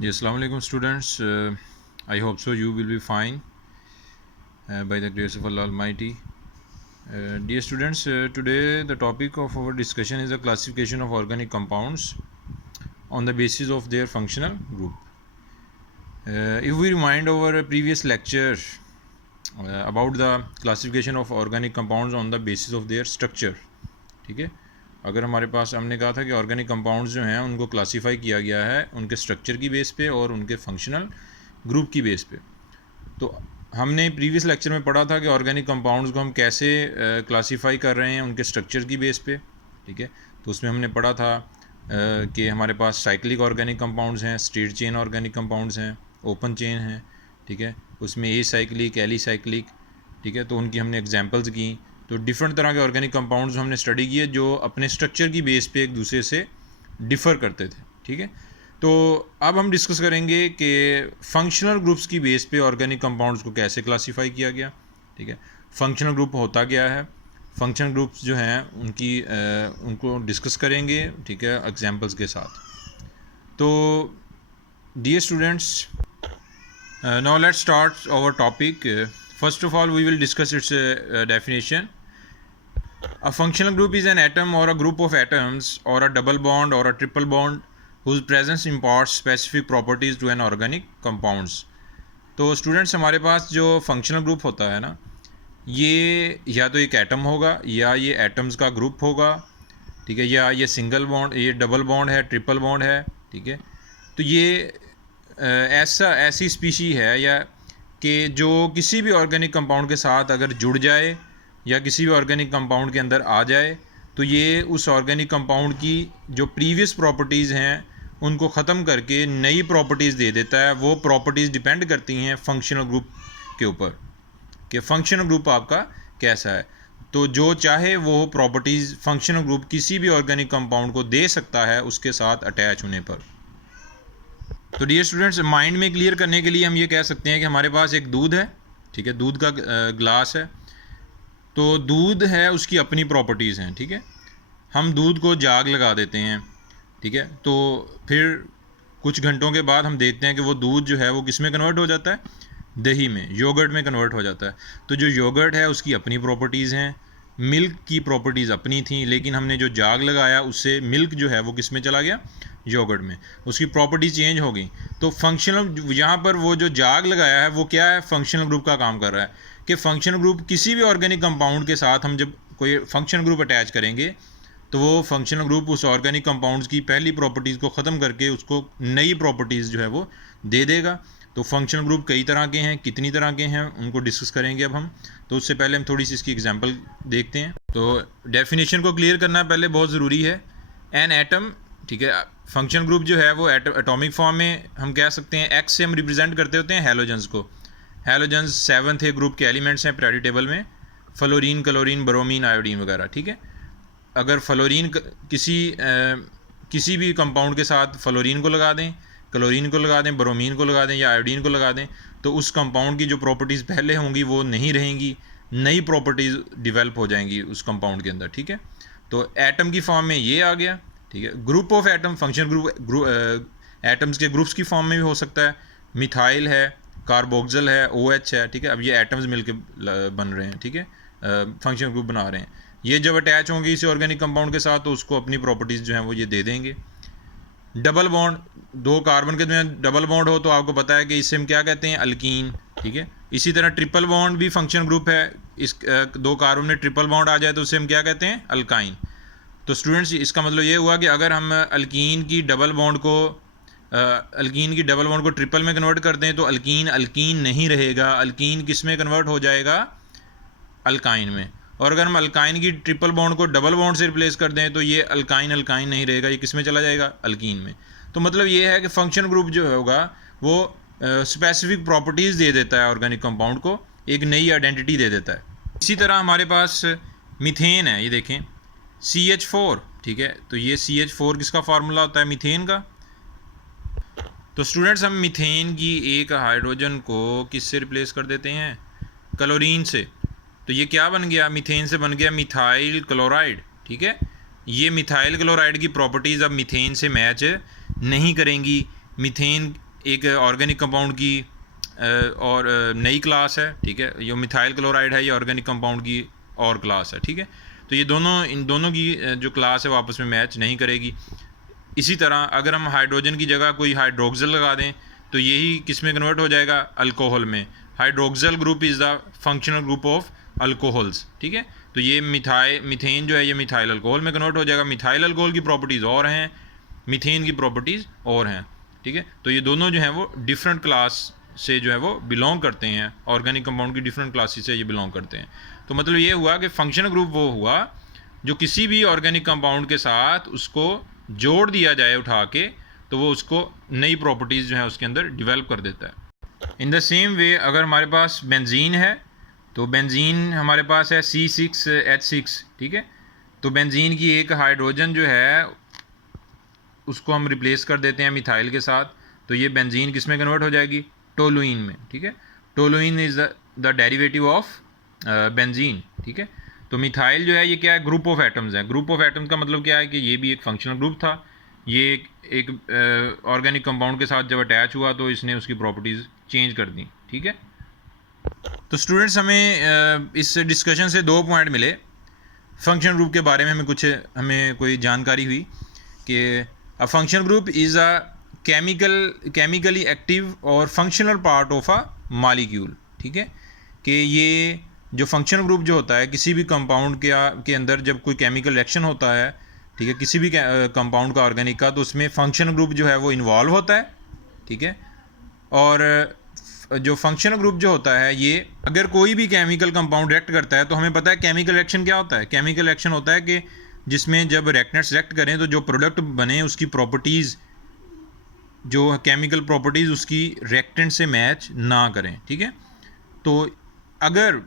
जी अस्सलाम वालेकुम students, I hope so you will be fine by the grace of Allah Almighty. Dear students, today the topic of our discussion is the classification of organic compounds on the basis of their functional group. If we remind our previous lecture about the classification of organic compounds on the basis of their structure, ठीक है, अगर हमारे पास हमने कहा था कि organic compounds जो हैं उनको क्लासीफाई किया गया है उनके स्ट्रक्चर की बेस पे और उनके फंक्शनल ग्रुप की बेस पे। तो हमने प्रीवियस लेक्चर में पढ़ा था कि ऑर्गेनिक कंपाउंड्स को हम कैसे क्लासीफाई कर रहे हैं उनके स्ट्रक्चर की बेस पे, ठीक है। तो उसमें हमने पढ़ा था कि हमारे पास साइक्लिक ऑर्गेनिक कंपाउंड्स हैं, स्ट्रेट चेन ऑर्गेनिक कंपाउंड्स हैं, ओपन चेन हैं, ठीक है। उसमें ए साइक्लिक, एली साइक्लिक, ठीक है। तो उनकी हमने एग्जांपल्स की। तो डिफरेंट तरह के ऑर्गेनिक कंपाउंड्स हमने स्टडी किए जो अपने स्ट्रक्चर की बेस पे एक दूसरे से डिफ़र करते थे, ठीक है। तो अब हम डिस्कस करेंगे कि फंक्शनल ग्रुप्स की बेस पे ऑर्गेनिक कंपाउंड्स को कैसे क्लासीफाई किया गया, ठीक है। फंक्शनल ग्रुप होता क्या है, फंक्शनल ग्रुप्स जो हैं उनको डिस्कस करेंगे, ठीक है, एग्जांपल्स के साथ। तो dear students, now let's start our topic. First of all we will discuss its definition. A functional group is an atom or a group of atoms or a double bond or a triple bond whose presence imparts specific properties to an organic compounds. तो students, हमारे पास जो functional group होता है ना, ये या तो एक एटम होगा या ये एटम्स का ग्रुप होगा, ठीक है, या ये सिंगल बॉन्ड, ये डबल बॉन्ड है, ट्रिपल बॉन्ड है, ठीक है। तो ये ऐसी स्पीशी है या कि जो किसी भी ऑर्गेनिक कंपाउंड के साथ अगर जुड़ जाए या किसी भी ऑर्गेनिक कंपाउंड के अंदर आ जाए तो ये उस ऑर्गेनिक कंपाउंड की जो प्रीवियस प्रॉपर्टीज़ हैं उनको ख़त्म करके नई प्रॉपर्टीज़ दे देता है। वो प्रॉपर्टीज़ डिपेंड करती हैं फंक्शनल ग्रुप के ऊपर कि फंक्शनल ग्रुप आपका कैसा है। तो जो चाहे वो प्रॉपर्टीज़ फंक्शनल ग्रुप किसी भी ऑर्गेनिक कंपाउंड को दे सकता है उसके साथ अटैच होने पर। तो डियर स्टूडेंट्स, माइंड में क्लियर करने के लिए हम ये कह सकते हैं कि हमारे पास एक दूध है, ठीक है, दूध का ग्लास है। तो दूध है, उसकी अपनी प्रॉपर्टीज़ हैं, ठीक है। हम दूध को जाग लगा देते हैं, ठीक है। तो फिर कुछ घंटों के बाद हम देखते हैं कि वो दूध जो है वो किस में कन्वर्ट हो जाता है, दही में, योगर्ट में कन्वर्ट हो जाता है। तो जो योगर्ट है उसकी अपनी प्रॉपर्टीज़ हैं, मिल्क की प्रॉपर्टीज़ अपनी थी, लेकिन हमने जो जाग लगाया उससे मिल्क जो है वो किस में चला गया, योगर्ट में, उसकी प्रॉपर्टी चेंज हो गई। तो फंक्शनल, यहाँ पर वो जो जाग लगाया है वो क्या है, फंक्शनल ग्रुप का काम कर रहा है कि फंक्शनल ग्रुप किसी भी ऑर्गेनिक कंपाउंड के साथ हम जब कोई फंक्शनल ग्रुप अटैच करेंगे तो वो फंक्शनल ग्रुप उस ऑर्गेनिक कंपाउंड्स की पहली प्रॉपर्टीज़ को ख़त्म करके उसको नई प्रॉपर्टीज़ जो है वो दे देगा। तो फंक्शनल ग्रुप कई तरह के हैं, कितनी तरह के हैं उनको डिस्कस करेंगे अब हम। तो उससे पहले हम थोड़ी सी इसकी एग्जांपल देखते हैं। तो डेफिनेशन को क्लियर करना पहले बहुत ज़रूरी है। एन एटम, ठीक है, फंक्शनल ग्रुप जो है वो एटॉमिक फॉर्म में हम कह सकते हैं, एक्स से हम रिप्रेजेंट करते होते हैं हैलोजन्स को। हैलोजन्स 7th ग्रुप के एलिमेंट्स हैं पीरियोडिक टेबल में, फ्लोरीन, क्लोरीन, ब्रोमीन, आयोडीन वगैरह, ठीक है। अगर फ्लोरीन किसी भी कंपाउंड के साथ फ्लोरीन को लगा दें, क्लोरीन को लगा दें, ब्रोमीन को लगा दें या आयोडीन को लगा दें तो उस कंपाउंड की जो प्रॉपर्टीज़ पहले होंगी वो नहीं रहेंगी, नई प्रॉपर्टीज़ डिवेल्प हो जाएंगी उस कंपाउंड के अंदर, ठीक है। तो एटम की फॉर्म में ये आ गया, ठीक है। Group of atom, function group atoms के ग्रुप्स की फॉर्म में भी हो सकता है। मिथाइल है, कार्बोक्सिल है, OH है, ठीक है। अब ये एटम्स मिलके बन रहे हैं, ठीक है, फंक्शनल ग्रुप बना रहे हैं। ये जब अटैच होंगे इसी ऑर्गेनिक कंपाउंड के साथ तो उसको अपनी प्रॉपर्टीज़ जो हैं वो ये दे देंगे। डबल बॉन्ड, दो कार्बन के दरमियान डबल बॉन्ड हो तो आपको पता है कि इससे हम क्या कहते हैं, अल्कीन, ठीक है। इसी तरह ट्रिपल बॉन्ड भी फंक्शनल ग्रुप है, इस दो कार्बन में ट्रिपल बॉन्ड आ जाए तो उससे हम क्या कहते हैं, अल्काइन। तो स्टूडेंट्स, इसका मतलब ये हुआ कि अगर हम अल्कीन की डबल बॉन्ड को ट्रिपल में कन्वर्ट कर दें तो अल्कीन अल्कीन नहीं रहेगा, अल्कीन किस में कन्वर्ट हो जाएगा, अल्काइन में। और अगर हम अल्काइन की ट्रिपल बॉन्ड को डबल बॉन्ड से रिप्लेस कर दें तो ये अल्काइन अल्काइन नहीं रहेगा, ये किस में चला जाएगा, अल्कीन में। तो मतलब ये है कि फंक्शन ग्रुप जो होगा वो स्पेसिफिक प्रॉपर्टीज़ दे देता है ऑर्गेनिक कंपाउंड को, एक नई आइडेंटिटी दे देता है। इसी तरह हमारे पास मीथेन है, ये देखें, CH4, ठीक है। तो ये CH4 किसका फार्मूला होता है, मीथेन का। तो स्टूडेंट्स, हम मीथेन की एक हाइड्रोजन को किससे रिप्लेस कर देते हैं, क्लोरीन से। तो ये क्या बन गया, मीथेन से बन गया मिथाइल क्लोराइड, ठीक है। ये मिथाइल क्लोराइड की प्रॉपर्टीज़ अब मीथेन से मैच नहीं करेंगी। मीथेन एक ऑर्गेनिक कंपाउंड की और नई क्लास है, ठीक है। जो मिथाइल क्लोराइड है ये ऑर्गेनिक कंपाउंड की और क्लास है, ठीक है। तो ये दोनों, इन दोनों की जो क्लास है वो आपस में मैच नहीं करेगी। इसी तरह अगर हम हाइड्रोजन की जगह कोई हाइड्रोक्सिल लगा दें तो यही किस में कन्वर्ट हो जाएगा, अल्कोहल में। Hydroxyl group is the functional group of alcohols, ठीक है। तो ये मीथेन जो है ये मिथाइल अल्कोहल में कन्वर्ट हो जाएगा। मिथाइल अल्कोहल की प्रॉपर्टीज़ और हैं, मीथेन की प्रॉपर्टीज़ और हैं, ठीक है। तो ये दोनों जो हैं वो डिफरेंट क्लास से जो है वो बिलोंग करते हैं, ऑर्गेनिक कंपाउंड की डिफरेंट क्लासेस से ये बिलोंग करते हैं। तो मतलब ये हुआ कि फंक्शनल ग्रुप वो हुआ जो किसी भी ऑर्गेनिक कंपाउंड के साथ उसको जोड़ दिया जाए उठा के, तो वो उसको नई प्रॉपर्टीज़ जो है उसके अंदर डिवेल्प कर देता है। इन द सेम वे अगर हमारे पास बेंजीन है तो बेंजीन हमारे पास है C6H6, ठीक है। तो बेंजीन की एक हाइड्रोजन जो है उसको हम रिप्लेस कर देते हैं मिथाइल के साथ, तो ये बेंजीन किस में कन्वर्ट हो जाएगी, टोलुइन में, ठीक है। Toluene is the derivative of benzene, ठीक है। तो मिथाइल जो है ये क्या है, ग्रुप ऑफ एटम्स है। ग्रुप ऑफ एटम्स का मतलब क्या है कि ये भी एक फंक्शनल ग्रुप था। ये एक ऑर्गेनिक कंपाउंड के साथ जब अटैच हुआ तो इसने उसकी प्रॉपर्टीज़ चेंज कर दी, ठीक है। तो स्टूडेंट्स हमें इस डिस्कशन से 2 पॉइंट मिले। फंक्शनल ग्रुप के बारे में हमें कोई जानकारी हुई कि a functional group is a chemically active और functional part of a molecule, ठीक है। कि ये जो फंक्शनल ग्रुप जो होता है किसी भी कंपाउंड के अंदर जब कोई केमिकल रिएक्शन होता है, ठीक है, किसी भी कंपाउंड का, ऑर्गेनिक का, तो उसमें फंक्शनल ग्रुप जो है वो इन्वॉल्व होता है, ठीक है। और जो फंक्शनल ग्रुप जो होता है ये अगर कोई भी केमिकल कंपाउंड रिएक्ट करता है तो हमें पता है केमिकल रिएक्शन क्या होता है। केमिकल रिएक्शन होता है कि जिसमें जब रिएक्टेंट्स रिएक्ट करें तो जो प्रोडक्ट बने उसकी प्रॉपर्टीज़, जो केमिकल प्रॉपर्टीज़ उसकी रिएक्टेंट से मैच ना करें, ठीक है। तो अगर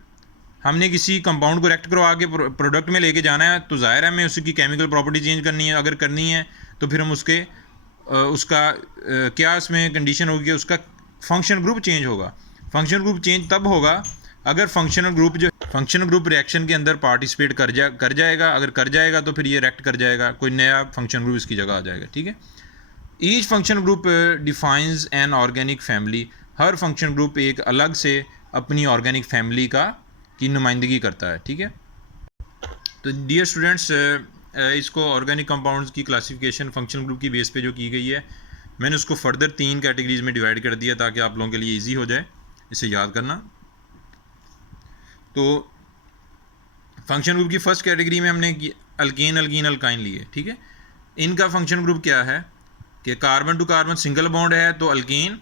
हमने किसी कंपाउंड को रिएक्ट करवा के प्रोडक्ट में लेके जाना है तो ज़ाहिर है हमें उसकी केमिकल प्रॉपर्टी चेंज करनी है। अगर करनी है तो फिर हम उसका क्या उसमें कंडीशन होगी कि उसका फंक्शनल ग्रुप चेंज होगा। फंक्शनल ग्रुप चेंज तब होगा अगर फंक्शनल ग्रुप रिएक्शन के अंदर पार्टिसिपेट कर जाएगा। अगर कर जाएगा तो फिर ये रिएक्ट कर जाएगा, कोई नया फंक्शनल ग्रुप इसकी जगह आ जाएगा, ठीक है। Each functional group defines an organic family. Her functional group एक अलग से अपनी ऑर्गेनिक फैमिली की नुमाइंदगी करता है, ठीक है। तो डियर स्टूडेंट्स, इसको ऑर्गेनिक कंपाउंड्स की क्लासिफिकेशन फंक्शनल ग्रुप की बेस पे जो की गई है, मैंने उसको फर्दर 3 कैटेगरीज में डिवाइड कर दिया ताकि आप लोगों के लिए इजी हो जाए इसे याद करना। तो फंक्शनल ग्रुप की फर्स्ट कैटेगरी में हमने अल्केन, अल्कीन, अल्काइन लिए, ठीक है। इनका फंक्शनल ग्रुप क्या है कि carbon to carbon single bond है तो alkene,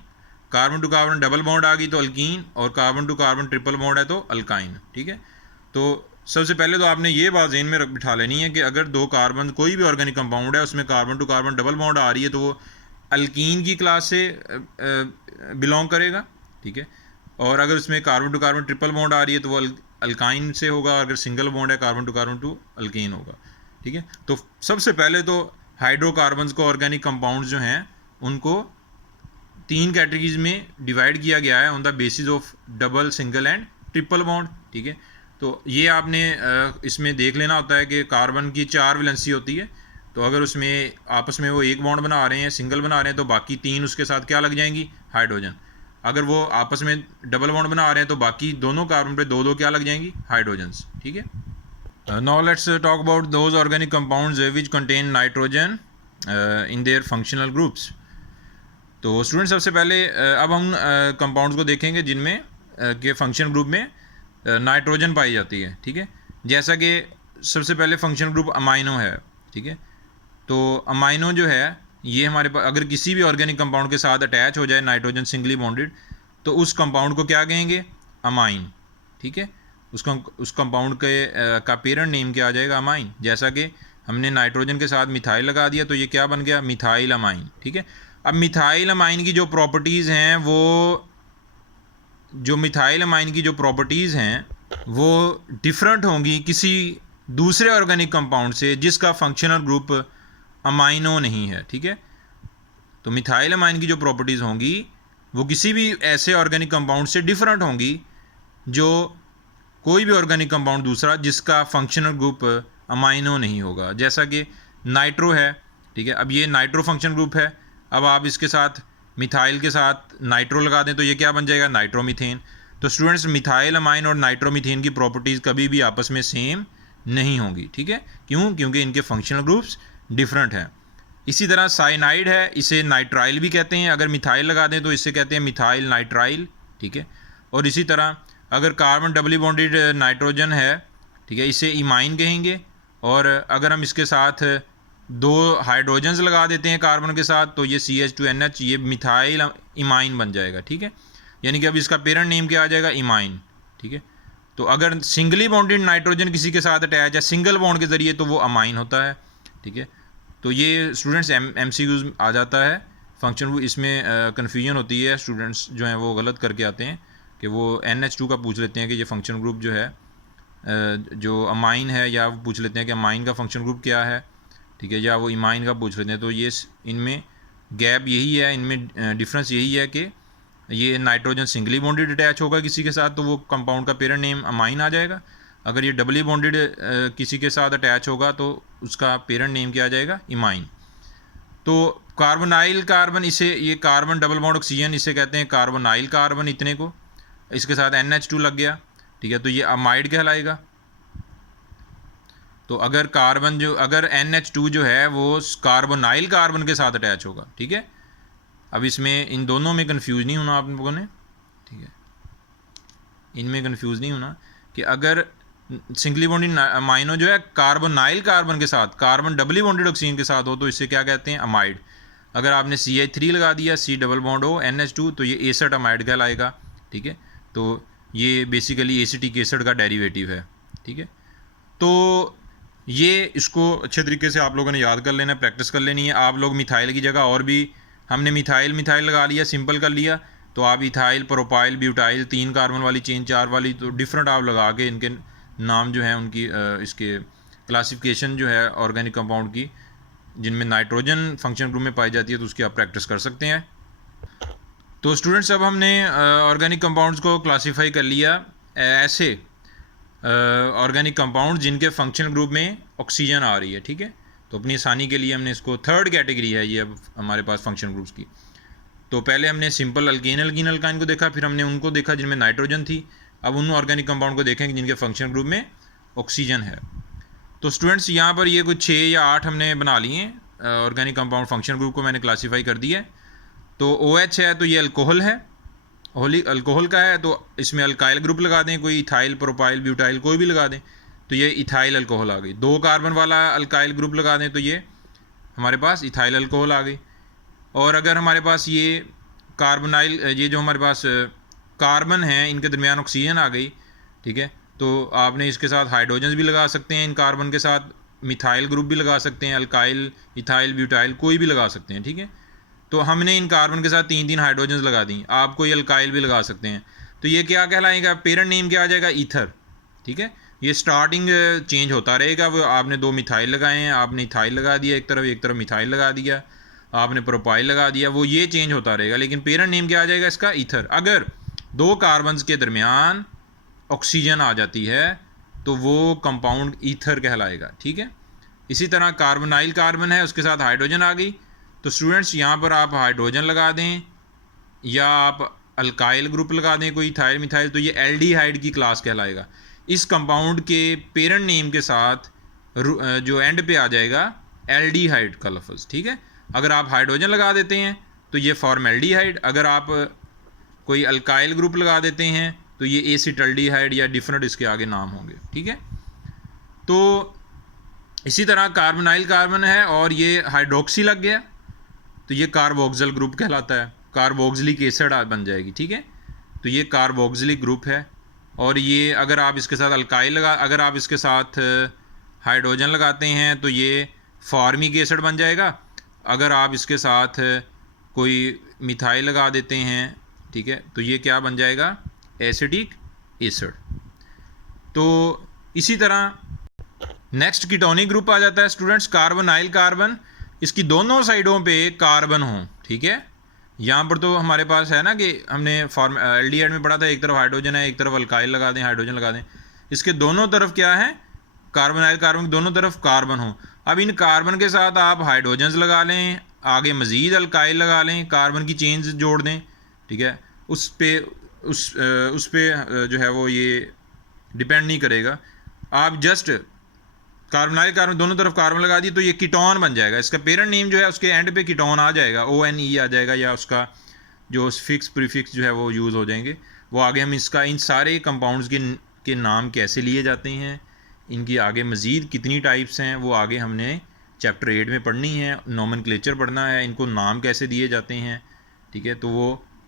carbon to carbon double bond आ गई तो अल्कीन, और carbon to carbon triple bond है तो अल्काइन, ठीक है। तो सबसे पहले तो आपने ये बात ज़हन में बिठा लेनी है कि अगर 2 कार्बन, कोई भी ऑर्गेनिक कंपाउंड है उसमें carbon to carbon double bond आ रही है तो वो अल्कीन की क्लास से बिलोंग करेगा, ठीक है। और अगर उसमें carbon to carbon triple bond आ रही है तो वो अल्काइन से होगा। अगर सिंगल बॉन्ड है कार्बन टू अल्कीन होगा, ठीक है। तो सबसे पहले तो हाइड्रोकार्बन्स को, ऑर्गेनिक कंपाउंड्स जो हैं उनको 3 कैटेगरीज में डिवाइड किया गया है on the basis of double, single and triple bond, ठीक है। तो ये आपने इसमें देख लेना होता है कि कार्बन की 4 वैलेंसी होती है, तो अगर उसमें आपस में वो एक बॉन्ड बना रहे हैं, सिंगल बना रहे हैं, तो बाकी 3 उसके साथ क्या लग जाएंगी, हाइड्रोजन। अगर वो आपस में डबल बॉन्ड बना रहे हैं तो बाकी दोनों कार्बन पे 2-2 क्या लग जाएंगी, हाइड्रोजन्स, ठीक है। Now let's talk about those organic compounds which contain nitrogen in their functional groups. तो स्टूडेंट सबसे पहले अब हम कंपाउंड्स को देखेंगे जिनमें के फंक्शनल ग्रुप में नाइट्रोजन पाई जाती है, ठीक है। जैसा कि सबसे पहले फंक्शनल ग्रुप अमाइनो है, ठीक है। तो अमाइनो जो है ये हमारे पास अगर किसी भी ऑर्गेनिक कंपाउंड के साथ अटैच हो जाए नाइट्रोजन सिंगली बॉन्डेड, तो उस कंपाउंड को क्या कहेंगे, अमाइन, ठीक है। उस कंपाउंड के का पेरेंट नेम क्या आ जाएगा, अमाइन। जैसा कि हमने नाइट्रोजन के साथ मिथाइल लगा दिया तो ये क्या बन गया, मिथाइल अमाइन, ठीक है। अब मिथाइल अमाइन की जो प्रॉपर्टीज़ हैं वो डिफरेंट होंगी किसी दूसरे ऑर्गेनिक कंपाउंड से जिसका फंक्शनल ग्रुप अमाइनो नहीं है, ठीक है। तो मिथाइल अमाइन की जो प्रॉपर्टीज़ होंगी वो किसी भी ऐसे ऑर्गेनिक कंपाउंड से डिफरेंट होंगी जो कोई भी ऑर्गेनिक कंपाउंड दूसरा जिसका फंक्शनल ग्रुप अमाइनो नहीं होगा। जैसा कि नाइट्रो है, ठीक है। अब ये नाइट्रो फंक्शनल ग्रुप है। अब आप इसके साथ मिथाइल के साथ नाइट्रो लगा दें तो ये क्या बन जाएगा, नाइट्रोमीथेन। तो स्टूडेंट्स मिथाइल अमाइन और नाइट्रोमीथेन की प्रॉपर्टीज़ कभी भी आपस में सेम नहीं होंगी, ठीक है। क्यों? क्योंकि इनके फंक्शनल ग्रुप्स डिफरेंट हैं। इसी तरह साइनाइड है, इसे नाइट्राइल भी कहते हैं, अगर मिथाइल लगा दें तो इससे कहते हैं मिथाइल नाइट्राइल, ठीक है। और इसी तरह अगर कार्बन डबली बॉन्डेड नाइट्रोजन है, ठीक है, इसे इमाइन कहेंगे। और अगर हम इसके साथ 2 हाइड्रोजन्स लगा देते हैं कार्बन के साथ तो ये CH2NH, ये मिथाइल इमाइन बन जाएगा, ठीक है। यानी कि अब इसका पेरेंट नेम क्या आ जाएगा, इमाइन, ठीक है। तो अगर सिंगली बॉन्डेड नाइट्रोजन किसी के साथ अटैच है सिंगल बॉन्ड के ज़रिए तो वो अमाइन होता है, ठीक है। तो ये स्टूडेंट्स MCQs आ जाता है फंक्शन। इसमें कन्फ्यूजन होती है, स्टूडेंट्स जो हैं वो गलत करके आते हैं कि वो NH2 का पूछ लेते हैं कि ये फंक्शन ग्रुप जो है जो अमाइन है, या वो पूछ लेते हैं कि अमाइन का फंक्शन ग्रुप क्या है, ठीक है, या वो इमाइन का पूछ लेते हैं। तो ये इनमें गैप यही है, इनमें डिफरेंस यही है कि ये नाइट्रोजन सिंगली बॉन्डेड अटैच होगा किसी के साथ तो वो कंपाउंड का पेरेंट नेम अमाइन आ जाएगा। अगर ये डबली बॉन्डेड किसी के साथ अटैच होगा तो उसका पेरेंट नेम क्या आ जाएगा, इमाइन। तो कार्बोनाइल कार्बन, इसे ये कार्बन डबल बॉन्ड ऑक्सीजन इसे कहते हैं कार्बोनाइल कार्बन, इतने को इसके साथ NH2 लग गया, ठीक है, तो ये अमाइड कहलाएगा। तो अगर कार्बन जो अगर NH2 जो है वो कार्बोनाइल कार्बन के साथ अटैच होगा, ठीक है। अब इसमें इन दोनों में कंफ्यूज नहीं होना आप लोगों ने, ठीक है, इनमें कंफ्यूज नहीं होना कि अगर सिंगली बॉन्डेड अमाइनो जो है कार्बोनाइल कार्बन के साथ कार्बन डबली बॉन्डेड ऑक्सीजन के साथ हो तो इसे क्या कहते हैं, अमाइड। अगर आपने CH3 लगा दिया, C डबल बॉन्ड हो NH2 तो ये एसिड अमाइड कहलाएगा, ठीक है। तो ये बेसिकली एसिटिक एसिड का डेरिवेटिव है, ठीक है। तो ये इसको अच्छे तरीके से आप लोगों ने याद कर लेना, प्रैक्टिस कर लेनी है। आप लोग मिथाइल की जगह और भी, हमने मिथाइल लगा लिया, सिंपल कर लिया, तो आप इथाइल, प्रोपाइल, ब्यूटाइल, 3 कार्बन वाली चेन, 4 वाली, तो डिफरेंट आप लगा के इनके नाम जो है उनकी इसके क्लासिफिकेशन जो है ऑर्गेनिक कंपाउंड की जिनमें नाइट्रोजन फंक्शन ग्रुप में पाई जाती है तो उसकी आप प्रैक्टिस कर सकते हैं। तो स्टूडेंट्स अब हमने ऑर्गेनिक कंपाउंड्स को क्लासीफाई कर लिया ऐसे ऑर्गेनिक कंपाउंड जिनके फंक्शनल ग्रुप में ऑक्सीजन आ रही है, ठीक है। तो अपनी आसानी के लिए हमने इसको थर्ड कैटेगरी है ये अब हमारे पास फंक्शनल ग्रुप्स की। तो पहले हमने सिंपल अल्केन अल्काइन को देखा, फिर हमने उनको देखा जिनमें नाइट्रोजन थी। अब उन ऑर्गेनिक कंपाउंड को देखेंगे जिनके फंक्शनल ग्रुप में ऑक्सीजन है। तो स्टूडेंट्स यहाँ पर ये कुछ 6 या 8 हमने बना लिए हैं ऑर्गेनिक कंपाउंड फंक्शनल ग्रुप को मैंने क्लासीफाई कर दिया है। तो OH है तो ये अल्कोहल है, अल्कोहल का है, तो इसमें अल्काइल ग्रुप लगा दें, कोई इथाइल, प्रोपाइल, ब्यूटाइल कोई भी लगा दें तो ये इथाइल अल्कोहल आ गई। 2 कार्बन वाला अल्काइल ग्रुप लगा दें तो ये हमारे पास इथाइल अल्कोहल आ गई। और अगर हमारे पास ये कार्बोनाइल, ये जो हमारे पास कार्बन है इनके दरमियान ऑक्सीजन आ गई, ठीक है, तो आपने इसके साथ हाइड्रोजन भी लगा सकते हैं, इन कार्बन के साथ मिथाइल ग्रुप भी लगा सकते हैं, अल्काइल, इथाइल, ब्यूटाइल कोई भी लगा सकते हैं, ठीक है। तो हमने इन कार्बन के साथ 3 हाइड्रोजन लगा दी, आप कोई अल्काइल भी लगा सकते हैं। तो ये क्या कहलाएगा, पेरेंट नेम क्या आ जाएगा, ईथर, ठीक है। ये स्टार्टिंग चेंज होता रहेगा, वो आपने 2 मिथाइल लगाए हैं, आपने इथाइल लगा दिया एक तरफ मिथाइल लगा दिया, आपने प्रोपाइल लगा दिया, वो ये चेंज होता रहेगा, लेकिन पेरेंट नेम क्या आ जाएगा इसका, ईथर। अगर 2 कार्बन्स के दरमियान ऑक्सीजन आ जाती है तो वो कंपाउंड ईथर कहलाएगा, ठीक है। इसी तरह कार्बोनाइल कार्बन है, उसके साथ हाइड्रोजन आ गई, तो स्टूडेंट्स यहाँ पर आप हाइड्रोजन लगा दें या आप अल्काइल ग्रुप लगा दें, कोई इथाइल मिथाइल, तो ये एल्डिहाइड की क्लास कहलाएगा। इस कंपाउंड के पेरेंट नेम के साथ जो एंड पे आ जाएगा एल्डिहाइड का लफ्ज़, ठीक है। अगर आप हाइड्रोजन लगा देते हैं तो ये फॉर्मेल्डिहाइड, अगर आप कोई अल्काइल ग्रुप लगा देते हैं तो ये एसिटल्डिहाइड या डिफरेंट इसके आगे नाम होंगे, ठीक है। तो इसी तरह कार्बोनाइल कार्बन है और ये हाइड्रोक्सी लग गया तो ये कार्बोक्सिल ग्रुप कहलाता है, कार्बोक्सिलिक एसिड बन जाएगी, ठीक है। तो ये कार्बोक्सिलिक ग्रुप है। और ये अगर आप इसके साथ अगर आप इसके साथ हाइड्रोजन लगाते हैं तो ये फॉर्मिक एसिड बन जाएगा। अगर आप इसके साथ कोई मिथाइल लगा देते हैं, ठीक है, तो ये क्या बन जाएगा, एसिटिक एसिड। तो इसी तरह नेक्स्ट कीटोनिक ग्रुप आ जाता है स्टूडेंट्स, कार्बोनाइल कार्बन, इसकी दोनों साइडों पे कार्बन हो, ठीक है। यहाँ पर तो हमारे पास है ना कि हमने एल्डिहाइड में पढ़ा था, एक तरफ हाइड्रोजन है एक तरफ अल्काइल लगा दें, हाइड्रोजन लगा दें, इसके दोनों तरफ क्या है, कार्बोनाइल कार्बन की दोनों तरफ कार्बन हो। अब इन कार्बन के साथ आप हाइड्रोजन्स लगा लें, आगे मज़ीद अल्काइल लगा लें, कार्बन की चेन्स जोड़ दें, ठीक है, उस पे जो है वो ये डिपेंड नहीं करेगा। आप जस्ट कार्बोनाइल कार्बन दोनों तरफ कार्बन लगा दिए तो ये कीटोन बन जाएगा। इसका पेरेंट नेम जो है उसके एंड पे कीटोन आ जाएगा, ONE आ जाएगा, या उसका जो फिक्स प्रीफिक्स जो है वो यूज़ हो जाएंगे। वो आगे हम इसका इन सारे कंपाउंड्स के नाम कैसे लिए जाते हैं, इनकी आगे मज़ीद कितनी टाइप्स हैं, वो आगे हमने चैप्टर 8 में पढ़नी है। नोमेनक्लेचर पढ़ना है, इनको नाम कैसे दिए जाते हैं, ठीक है। तो वो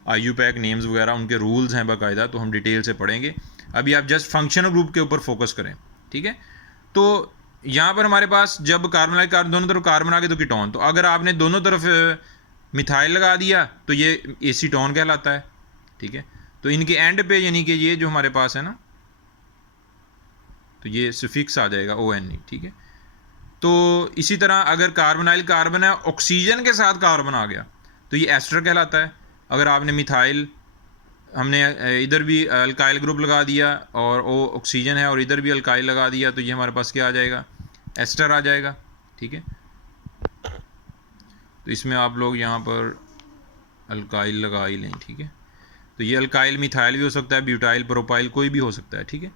IUPAC नेम्स वगैरह उनके रूल्स हैं बाकायदा, तो हम डिटेल से पढ़ेंगे। अभी आप जस्ट फंक्शनल ग्रुप के ऊपर फोकस करें, ठीक है। तो यहाँ पर हमारे पास जब कार्बन कार्बन दोनों तरफ कार्बन आ गए तो कीटोन, तो अगर आपने दोनों तरफ मिथाइल लगा दिया तो ये एसीटोन कहलाता है, ठीक है। तो इनके एंड पे यानी कि ये जो हमारे पास है ना, तो ये सुफिक्स आ जाएगा ONE, ठीक है। तो इसी तरह अगर कार्बोनाइल कार्बन है, ऑक्सीजन के साथ कार्बन आ गया तो ये एस्टर कहलाता है। अगर आपने मिथाइल, हमने इधर भी अल्काइल ग्रुप लगा दिया और वो ऑक्सीजन है, और इधर भी अल्काइल लगा दिया, तो ये हमारे पास क्या आ जाएगा, एस्टर आ जाएगा, ठीक है। तो इसमें आप लोग यहाँ पर अल्काइल लगा ही लें, ठीक है। तो ये अल्काइल मिथाइल भी हो सकता है, ब्यूटाइल, प्रोपाइल, कोई भी हो सकता है, ठीक है।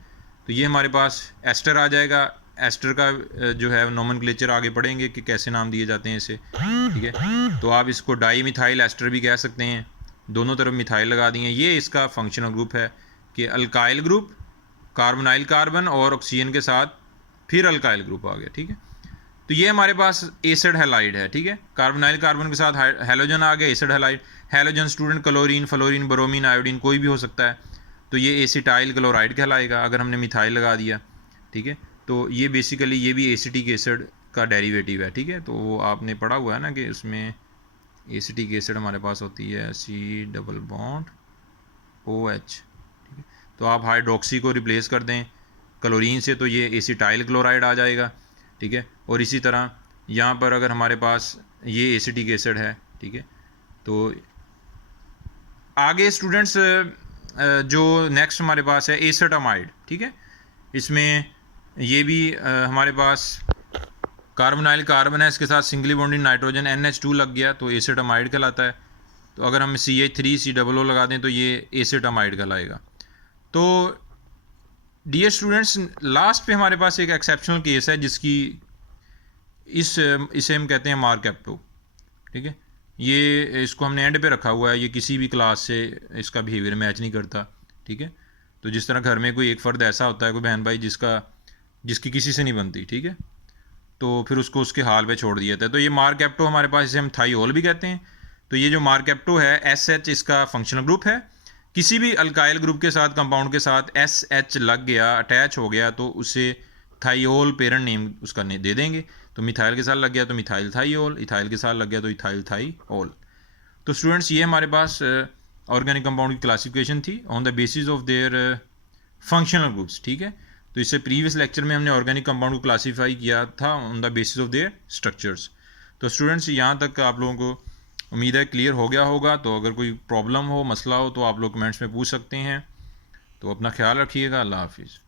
तो ये हमारे पास एस्टर आ जाएगा। एस्टर का जो है नोमेनक्लेचर आगे पढ़ेंगे कि कैसे नाम दिए जाते हैं इसे, ठीक है। तो आप इसको डाई मिथाइल एस्टर भी कह सकते हैं, दोनों तरफ मिथाइल लगा दिए। ये इसका फंक्शनल ग्रुप है कि अल्काइल ग्रुप, कार्बोनाइल कार्बन और ऑक्सीजन के साथ फिर अल्काइल ग्रुप आ गया, ठीक है। तो ये हमारे पास एसिड हैलाइड है, ठीक है। कार्बोनाइल कार्बन के साथ हैलोजन आ गया, acid halide. Halogen student chlorine, fluorine, bromine, iodine कोई भी हो सकता है, तो ये एसिटाइल क्लोराइड कहलाएगा अगर हमने मिथाइल लगा दिया, ठीक है। तो ये बेसिकली ये भी एसिटिक एसिड का डेरिवेटिव है, ठीक है। तो वो आपने पढ़ा हुआ है ना कि उसमें एसिटिक एसिड हमारे पास होती है C डबल बॉन्ड OH, ठीक है। तो आप हाइड्रोक्सी को रिप्लेस कर दें क्लोरीन से तो ये एसिटाइल क्लोराइड आ जाएगा, ठीक है। और इसी तरह यहाँ पर अगर हमारे पास ये एसिटिक एसिड है, ठीक है। तो आगे स्टूडेंट्स जो नेक्स्ट हमारे पास है एसेटामाइड, ठीक है। इसमें ये भी हमारे पास कार्बोनाइल कार्बन है, इसके साथ सिंगली बॉन्डेड नाइट्रोजन NH2 लग गया तो एसेटामाइड कहलाता है। तो अगर हम CH3COO लगा दें तो ये एसेटामाइड कहलाएगा। तो डियर स्टूडेंट्स, लास्ट पे हमारे पास एक एक्सेप्शनल केस है जिसकी इसे हम कहते हैं मार्केप्टो, ठीक है। ये इसको हमने एंड पे रखा हुआ है, ये किसी भी क्लास से इसका बिहेवियर मैच नहीं करता, ठीक है। तो जिस तरह घर में कोई एक फ़र्द ऐसा होता है, कोई बहन भाई जिसकी किसी से नहीं बनती, ठीक है, तो फिर उसको उसके हाल पे छोड़ दिया जाता है। तो ये मार्केप्टो हमारे पास, इसे हम थाईओल भी कहते हैं। तो ये जो मार्केप्टो है SH इसका फंक्शनल ग्रुप है। किसी भी अल्काइल ग्रुप के साथ, कंपाउंड के साथ SH लग गया, अटैच हो गया, तो उसे थाईओल पेरेंट नेम उसका दे देंगे। तो मिथाइल के साथ लग गया तो मिथाइल थाईओल, इथाइल के साथ लग गया तो इथाइल थाईओल। तो स्टूडेंट्स ये हमारे पास ऑर्गेनिक कंपाउंड की क्लासिफिकेशन थी on the basis of their functional groups, ठीक है। तो इससे प्रीवियस लेक्चर में हमने ऑर्गेनिक कंपाउंड को क्लासीफाई किया था on the basis of their structures. तो स्टूडेंट्स यहाँ तक आप लोगों को उम्मीद है क्लियर हो गया होगा। तो अगर कोई प्रॉब्लम हो, मसला हो, तो आप लोग कमेंट्स में पूछ सकते हैं। तो अपना ख्याल रखिएगा। अल्लाह हाफिज़।